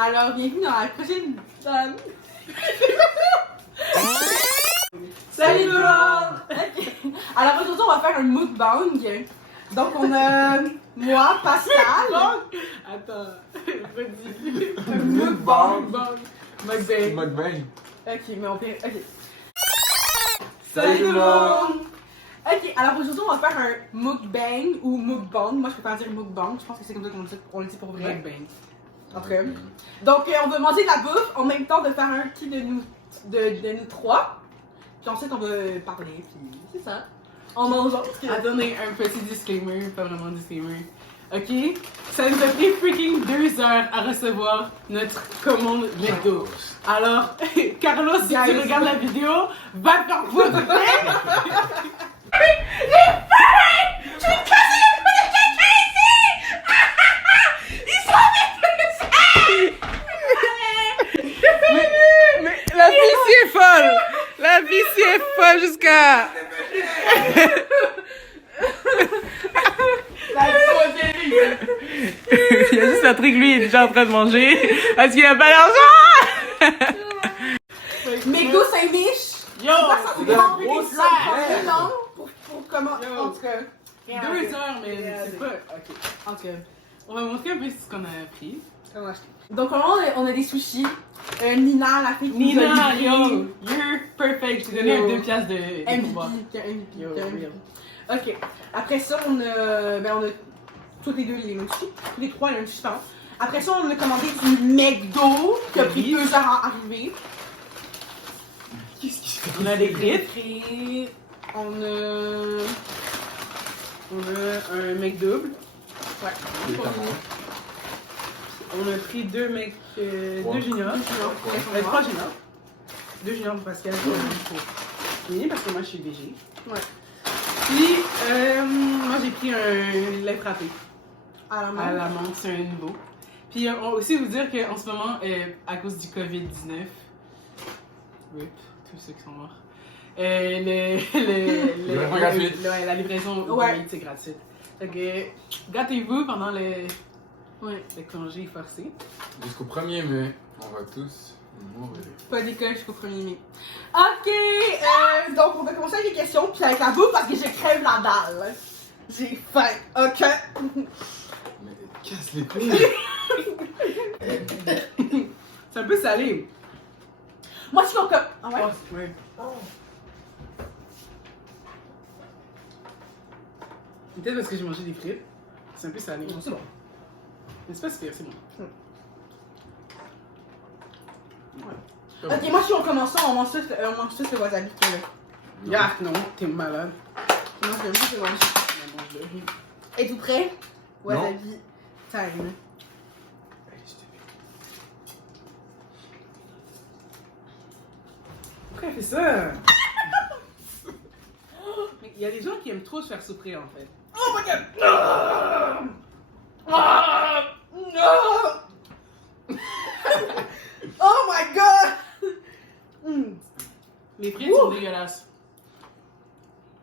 Alors, bienvenue dans la prochaine... Salut tout le monde! Okay. Alors aujourd'hui, on va faire un mukbang. Donc, on a moi, Pascal. Attends, redis. Un mukbang. Mukbang. Mukbang. Ok, mais on fait... Ok. Salut tout le monde! Ok, alors aujourd'hui, on va faire un mukbang ou mukbang. Moi, je préfère dire mukbang. Je pense que c'est comme ça qu'on le dit pour vrai. Mukbang. En tout cas. Donc, on va manger de la bouffe en même temps de faire un qui de nous trois. Puis ensuite, on va parler. Puis c'est ça. En mangeant. Attendez, un petit disclaimer, pas vraiment disclaimer. Ok? Ça nous a pris freaking 2 heures à recevoir notre commande McDo. Alors, Carlos, si tu regardes la vidéo, va te faire foutre, ok? Mais la fille est folle! La fille est folle jusqu'à... Il y a juste un truc, lui, il est déjà en train de manger parce qu'il a pas d'argent! McDo Saint-Mich. Yo! C'est de la pas grosse long pour comment. Yo. En tout cas. 2 heures, mais c'est pas... Ok. En tout cas, on va montrer un peu ce qu'on a pris. Donc, on a des sushis. Nina, la fille qui nous Nina, a livré. yo, you're perfect. Je t'ai donné un 2 piastres de pouvoir. MVP. Yo, real. Ok. Après ça, on a tous les deux les mêmes sushis. Tous les trois les mêmes sushis, pardon. Après ça, on a commandé du McDo qui a pris 2 heures à arriver. On a des frites. Et on a Un McDouble. Ouais. On a pris 2 juniors. 3 juniors. 2 juniors pour Pascal. Pour Mini, parce que moi je suis végé. Ouais. Puis, moi j'ai pris un lait frappé. À la À main. la menthe, c'est un nouveau. Puis, on va aussi vous dire qu'en ce moment, à cause du COVID-19, RIP, tous ceux qui sont morts, Livraison gratuite. La livraison Ouais. c'est gratuite. Donc, gâtez-vous pendant le congé forcé. Jusqu'au 1er mai, on va tous mourir. Pas d'école jusqu'au 1er mai. Ok, donc on va commencer avec les questions, puis avec la bouffe parce que je crève la dalle. J'ai faim, ok? Mais casse les couilles! C'est un peu salé. Moi, je suis comme. Ah ouais? Oh, ouais. Peut-être parce que j'ai mangé des frites. C'est un peu salé. C'est bon. Mais c'est pas super, c'est bon. Ok, moi, si on commence ça, on mange tous le wasabi. Yark, non, t'es malade. Non, j'aime juste le wasabi. Êtes-vous prêts? Wasabi time. Pourquoi elle fait ça? Mais il y a des gens qui aiment trop se faire souffrir en fait. Oh my god! Oh my god! Les frites sont dégueulasses.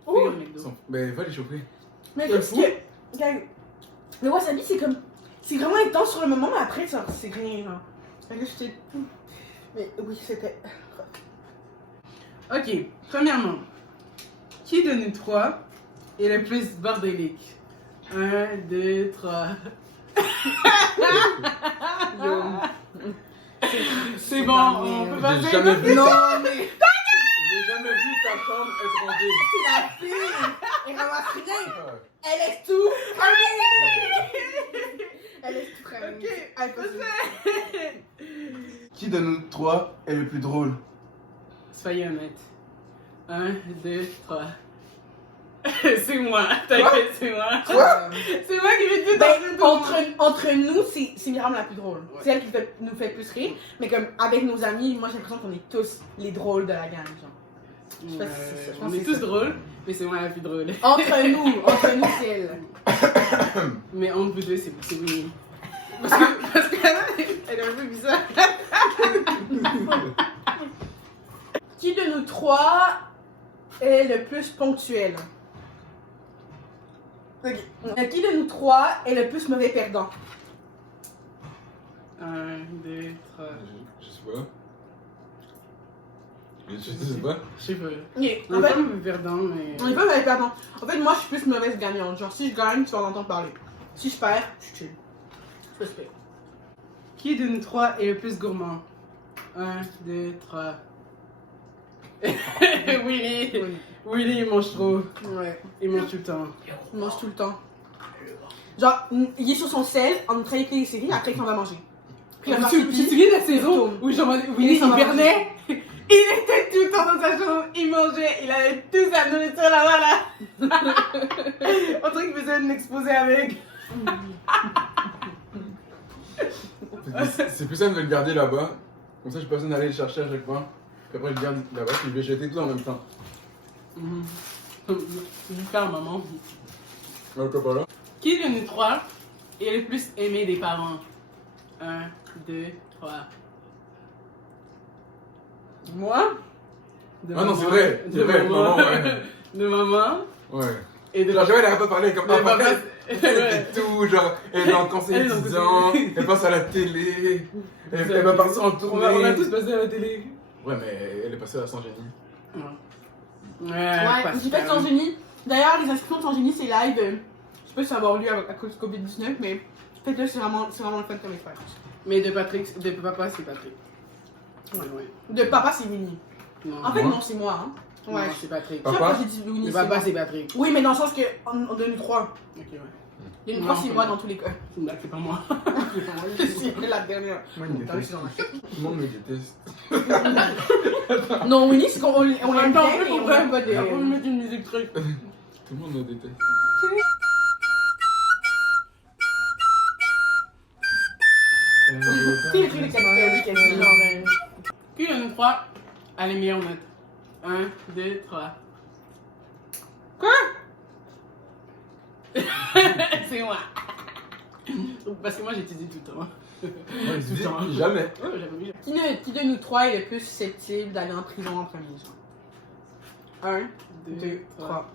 Ouh. Fais le McDo. Ben, va les choper. Mais C'est parce fou. que, regarde, le wasabi, c'est comme. C'est vraiment intense sur le moment, mais après, ça, c'est rien, genre. Fait que j'étais. Mais oui, c'était. Ok, premièrement, qui de nous trois est le plus bordélique? 1, 2, 3. C'est bon, on peut pas J'ai faire jamais vu Non, ça. mais. J'ai jamais vu ta chambre être rangée. La fille! Elle ramasse rien! Elle est tout! Elle est tout cramée. Ok, Impossible. Qui de nous trois est le plus drôle? Soyez honnête. 1, 2, 3. C'est moi, t'inquiète, c'est moi. Quoi? C'est moi qui vais te Ben, dire entre nous, c'est Myriam la plus drôle. Ouais. C'est elle qui nous fait plus rire. Mais comme avec nos amis, moi j'ai l'impression qu'on est tous les drôles de la gang. Genre. Je sais pas si c'est ça, je pense On que est c'est tous ça. drôles, mais c'est moi la plus drôle. Entre nous, c'est elle. Mais entre vous deux, c'est Winnie. Parce qu'elle elle est un peu bizarre. Qui de nous trois est le plus ponctuel? Ok. Qui de nous trois est le plus mauvais perdant? 1, 2, 3. Je sais pas. Je sais pas. Je sais pas. Ok, On en est fait, pas mauvais perdant, mais. on est pas mal perdant. En fait, moi, je suis plus mauvaise gagnante. Genre, si je gagne, tu vas en entendre parler. Si je perds, je tue. Je peux. Qui de nous trois est le plus gourmand? 1, 2, 3. Willy! Willy, il mange trop. Ouais. Il mange tout le temps. Il mange tout le temps. Genre, il est sur son sel, en train d'écrire les séries, après il s'en va manger. Puis il va Tu faire te pipi. souviens de la saison où Willy s'en va hibernait? Il était tout le temps dans sa chambre, il mangeait, il avait tout sa nourriture là-bas là. On dirait qu'il faisait un exposé avec. C'est plus simple de le garder là-bas. Comme ça, j'ai pas besoin d'aller le chercher à chaque fois. Puis après, je le garde là-bas, puis je vais jeter tout en même temps. Je vais faire maman. Pourquoi pas là? Qui de nous trois est le plus aimé des parents? 1, 2, 3. Moi? De Ah non, maman. c'est vrai, De c'est vrai, maman. maman, ouais. De maman. Ouais. Et de Genre, jamais elle arrête pas de parler comme de ça. papa. Elle fait tout, genre, elle est dans le conseil Elle est dans le étudiant, conseil. elle passe à la télé, elle va partir en tournée. On va tous passer à la télé. Ouais, mais elle est passée à Saint-Génie. Ouais, Ouais, j'ai fait sans génie. D'ailleurs, les inscriptions de sans génie, c'est live. Je sais pas si ça va avoir lieu à cause du Covid-19, mais faites-le, c'est vraiment le fun comme expérience. Mais de Patrick, de papa, c'est Patrick. Ouais. De papa, c'est Winnie. Non, En fait, Moi? non, c'est moi. Hein. non, Ouais. c'est Patrick. Tu vois, Papa? quand j'ai dit Winnie, De c'est papa, moi. c'est Patrick. Oui, mais dans le sens que on donne nous trois. Ok, ouais. Il y a une Non, trois, c'est c'est moi moi. dans tous les cas. C'est une blague, c'est pas moi. C'est la dernière. Moi, il me T'as vu, déteste. c'est Tout le monde me déteste. Non, Winnie, c'est qu'on En l'aime même temps, bien, mais on aime pas on peut de... mettre une musique truc. Tout le monde me déteste. Tu sais, les trucs de Katy Perry qu'elle dit, genre... Qui de nous trois a les meilleures notes? 1, 2, 3. Quoi? C'est moi. Parce que moi j'étudie tout le temps. Ouais, Tout le temps. jamais. Ouais, j'avais mis. Qui de nous trois est le plus susceptible d'aller en prison en premier, genre? 1, 2, 3.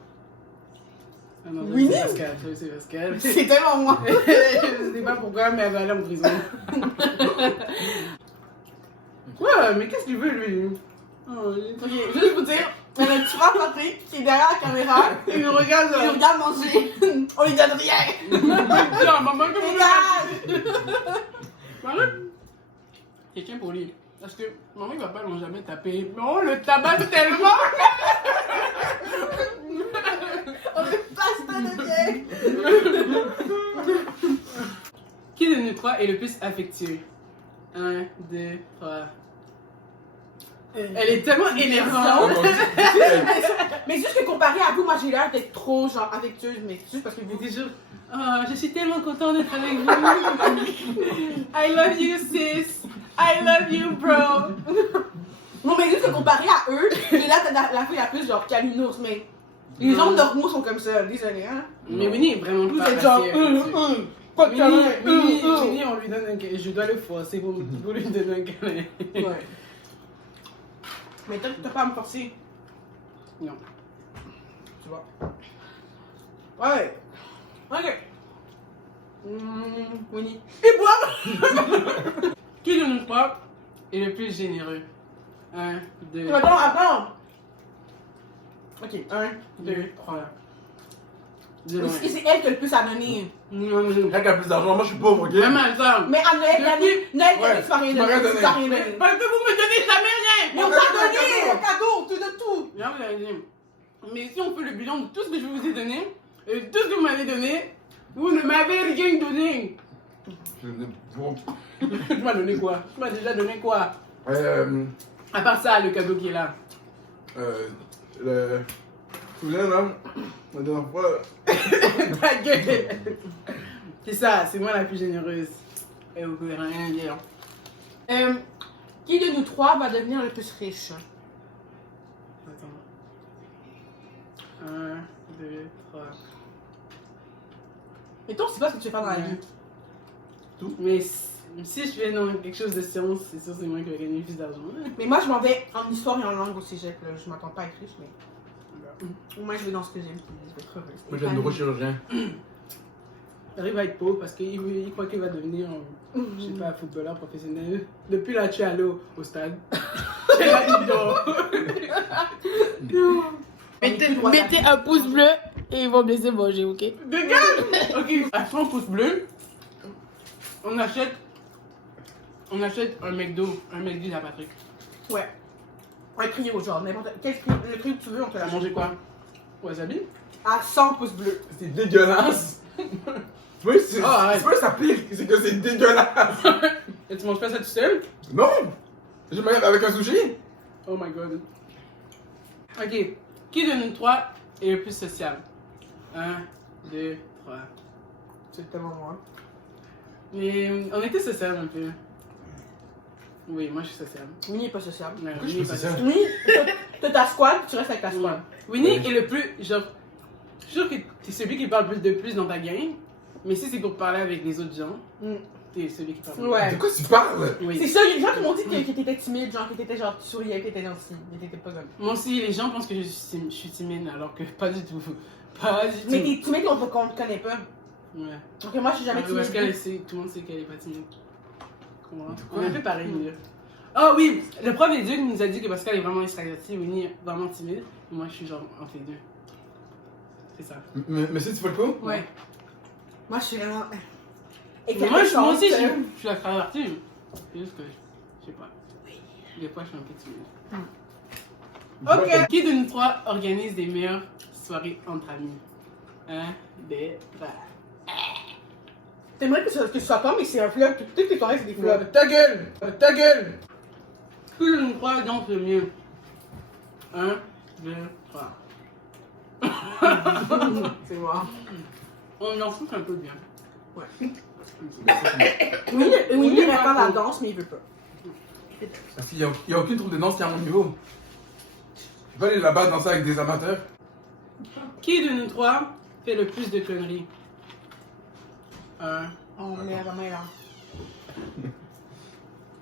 Ah non, Winnie? c'est Pascal. C'est Pascal. C'est tellement moi. Je sais pas pourquoi, mais elle va aller en prison. Quoi? Mais qu'est-ce qu'il veut lui? Oh, Ok, juste vous dire, on a un petit frère Patrick qui est derrière la caméra, il nous regarde il nous genre. regarde manger, on lui donne rien. Tiens, maman, comment Regarde! Maman, quelqu'un pour lui. Parce que maman, il va pas l'ont jamais taper. Mais on le tabasse tellement! On lui passe dans le bec. Qui de nous trois est le plus affectueux? 1, 2, 3. Elle est tellement Ah, énervante! bon, tu sais, Mais juste que comparé à vous, moi j'ai l'air d'être trop genre affectueuse, mais c'est juste parce que vous Elle dit toujours, oh, je suis tellement contente d'être avec vous. I love you, sis. I love you, bro. Non, mais juste que comparé à eux, et là t'as la fille la plus genre calinours, mais les gens normaux sont comme ça, désolé hein. Mais Winnie est vraiment Vous pas êtes genre, facile. pas de câlin, Winnie, on lui donne un câlin. Je dois le forcer pour lui donner un câlin. Ouais. Mais toi, t'as pas à me forcer. Non. Tu vois. Ouais. Ok. Winnie. Et boire. Qui de nous trois est le plus généreux? 1, 2, Attends. Ok, 1, 2, 2. 3. De loin. Et c'est elle qui a le plus à donner. Non, mais elle qui a plus d'argent, moi je suis pauvre, ok? même à ça. Mais à Noël, Noël, Ouais, tu vas rien tu m'as rien donner. donné. Tu vas rien donner. Parce que vous me donnez jamais rien. Mais on t'a donné un cadeau, tu donnes tout. Bien, vous avez dit. Mais si on fait le bilan de tout ce que je vous ai donné, et tout ce que vous m'avez donné, vous ne m'avez rien donné. Bon. Tu m'as donné quoi? Tu m'as déjà donné quoi? À part ça, le cadeau qui est là. Le. Tu te souviens là? La dernière fois. Ta gueule. C'est ça, c'est moi la plus généreuse. Et vous pouvez rien dire. Qui de nous trois va devenir le plus riche? Attends. 1, 2, 3. Et toi, c'est pas ce que tu fais pas dans la vie. Mais si je fais dans quelque chose de science, c'est sûr c'est moi qui vais gagner plus d'argent. Mais moi, je m'en vais en histoire et en langue au cégep. Là. Je m'attends pas à être riche, mais. Moi, je vais dans ce que j'aime. Je vais être heureuse. Moi j'ai un neurochirurgien. Arrive à être pauvre parce qu'il croit qu'il va devenir, je sais pas, footballeur professionnel. Depuis là, tu es allé au stade. Et là, il dort. Mettez un pouce bleu et ils vont me laisser manger, ok? Dégage! Ok, à 100 pouces bleus, on achète un McDo à Patrick. Ouais. Un trio, genre, n'importe quel le trio que tu veux, on te T'as l'a mangé quoi? Wasabi? à 100 pouces bleus. C'est dégueulasse. Oui, c'est arrête. c'est pas que ça pique, c'est que c'est dégueulasse. Et tu manges pas ça tout seul? Non. Je mange avec un sushi. Oh my god. Ok, qui de nous trois est le plus social? 1, 2, 3. C'est tellement moi. Mais on était social un peu. Oui, moi je suis social. Winnie est pas sociable. Ouais, je suis Winnie est pas pas social? social. Winnie, t'as ta squad, tu restes avec ta Ouais. squad. Winnie Ouais. est le plus. Genre, je suis sûr que t'es celui qui parle plus de plus dans ta gang. Mais si c'est pour parler avec les autres gens, Mm. t'es celui qui parle. Ouais. De quoi tu parles? Oui. C'est ça, il y a des gens qui m'ont dit que t'étais timide, genre que t'étais genre, tu souriais, que t'étais gentil, mais t'étais pas comme. Moi aussi, les gens pensent que je suis timide alors que pas du tout. Pas du tout. Mais t'es timide qu'on te connaît pas. Ouais. Donc moi, je suis jamais Parce qu'elle timide. sait, tout le monde sait qu'elle est pas timide. Comprends? De On quoi? a fait pareil, nous. Oh oui, le prof d'éduc nous a dit que Pascal est vraiment extraverti, Winnie est vraiment timide. Et moi, je suis genre entre les deux. C'est ça. Mais si tu fais le coup? Ouais. Moi, je suis vraiment. Mais moi aussi, je suis extraverti. C'est juste que, je sais pas. Des fois, je suis un peu timide. Ok. Qui de nous trois organise des meilleures soirées entre amis? 1, 2, 3. T'aimerais que ce soit toi, mais c'est un flop. Toutes tes soirées, c'est des flops. Ta gueule! Ta gueule! Qui de nous trois danse le mieux? 1, 2, 3. C'est moi. On en fout un peu bien. Winnie il répond à la danse, mais il veut pas. Parce qu'il y a aucune troupe de danse qui est à mon niveau. Je vais aller là-bas danser avec des amateurs. Qui de nous trois fait le plus de conneries? 1. Oh, on est vraiment là.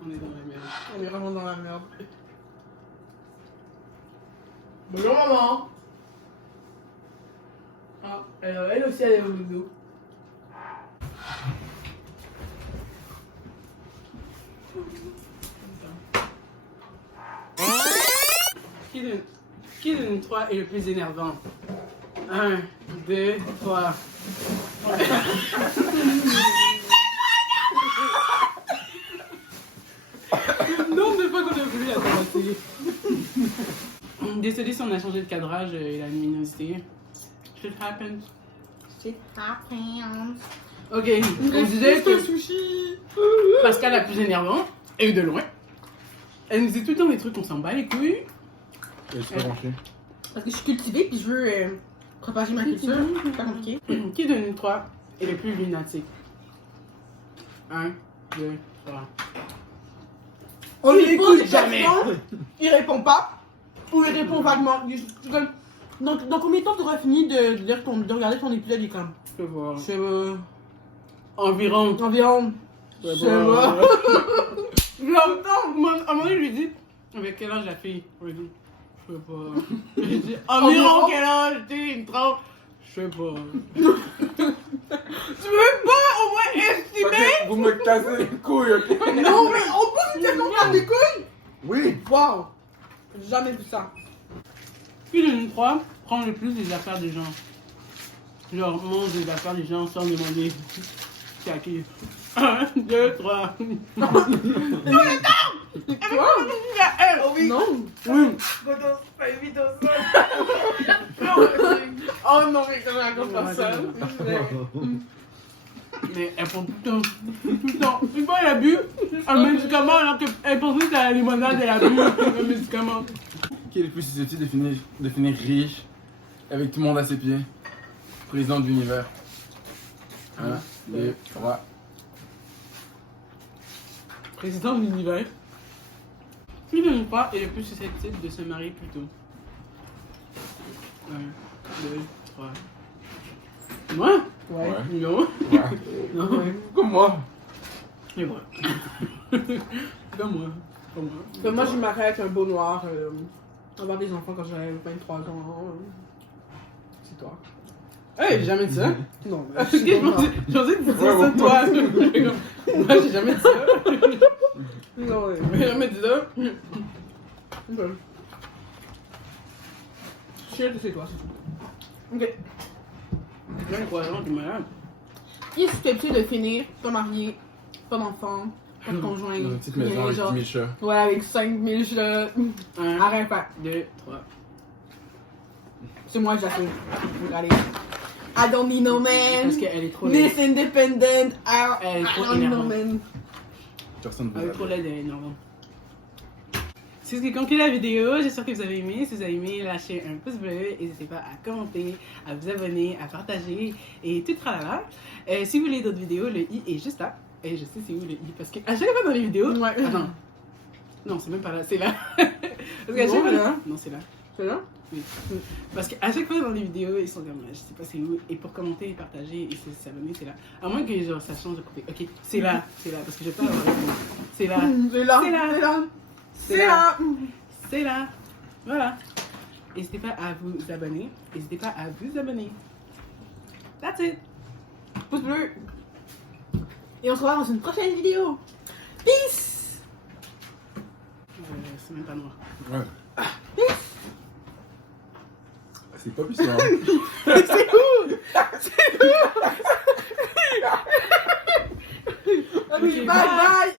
On est dans la merde. On est vraiment dans la merde. Bonjour maman. Ah, elle aussi elle est au dodo. Qui de nous trois est le plus énervant? 1, 2, 3. Le nombre de fois qu'on a voulu la tabasser. Désolé si on a changé de cadrage et la luminosité. Shit happens. Shit happens. Ok, on disait que Pascal la plus énervante, et de loin. Elle nous dit tout le temps des trucs qu'on s'en bat les couilles. Je suis pas branché. Parce que je suis cultivée puis je veux propager ma culture. C'est pas compliqué. Qui de nous trois est le plus lunatique? 1, 2, 3. On Il lui pose écoute des jamais. questions, il répond pas. Ou il répond vaguement. Donc, dans combien de temps tu auras fini de regarder ton épisode? Il est comme. Je peux voir. Je sais pas. Environ. Environ. Je Je sais pas. J'entends. À un moment donné, je lui dis avec quel âge la fille? Je lui dis je sais pas. Je lui dis environ quel âge? Tu sais, il me trompe. Je sais pas. Tu veux pas au moins estimer? Vous me cassez les couilles, ok? Non, mais on pose une question par des couilles? Oui. Waouh! J'ai jamais vu ça. Qui de nous trois prend le plus des affaires des gens? Genre, mange des affaires des gens sans demander c'est à qui? 1, 2, 3. Quoi? Oui. Non. Oui. Oh non, mais comment raconte pas ça? Mais elle prend tout le temps. Tout le temps. Une fois, elle a bu un médicament alors qu'elle pensait que c'était la limonade, elle a bu un médicament. Qui est le plus susceptible de finir riche avec tout le monde à ses pieds? Président de l'univers. 1, 2, 3. Président de l'univers. Qui de nous trois est le plus susceptible de se marier plus tôt? 1, 2, 3. Moi? Ouais. Non. Ouais. Non. Comme moi. Et voilà. Comme moi. Comme moi. Comme moi, je me marie avec un beau noir. Avoir des enfants quand j'avais 23 ans. C'est toi. Hey, j'ai jamais dit ça. Non, Ok, j'osais te dire ça, toi. Moi, j'ai jamais dit ça. Non, ouais. J'ai jamais dit ça. Je sais que c'est toi. Ok. Incroyable, t'es malade. Qui susceptible de finir, pas marié, pas d'enfant, pas de conjoint, Dans une petite maison avec genre, 10 000 chats. ouais, avec 5000 chats. 1, Arrête pas. 2, 3. C'est moi, j'assume. Regardez. I don't need no man. Parce qu'elle est trop Miss laide. Independent. Elle est I trop don't need no énervante. man. Personne ne Elle est veut trop ça. laide, elle est énervante. C'est ce qui conclut la vidéo. J'espère que vous avez aimé. Si vous avez aimé, lâchez un pouce bleu. N'hésitez pas à commenter, à vous abonner, à partager et tout tralala. Si vous voulez d'autres vidéos, le i est juste là. Et je sais c'est où le i parce qu'à chaque fois dans les vidéos. Ouais. Attends. Non, c'est même pas là, c'est là. Parce qu'à chaque Non, fois. là. Non, c'est là. C'est là? Oui. Parce qu'à chaque fois dans les vidéos, ils sont comme je sais pas c'est où. Et pour commenter et partager et s'abonner, c'est là. À moins que genre ça change de côté. Ok, c'est là. C'est là. Parce que je vais pas avoir le nom. C'est là. C'est là. C'est là. C'est là. C'est C'est là. C'est là. Voilà. N'hésitez pas à vous abonner. N'hésitez pas à vous abonner. That's it. Pouce bleu. Et on se revoit dans une prochaine vidéo. Peace. C'est même pas noir. Ouais. Peace. C'est pas puissant. C'est où? C'est où? Ok, bye bye.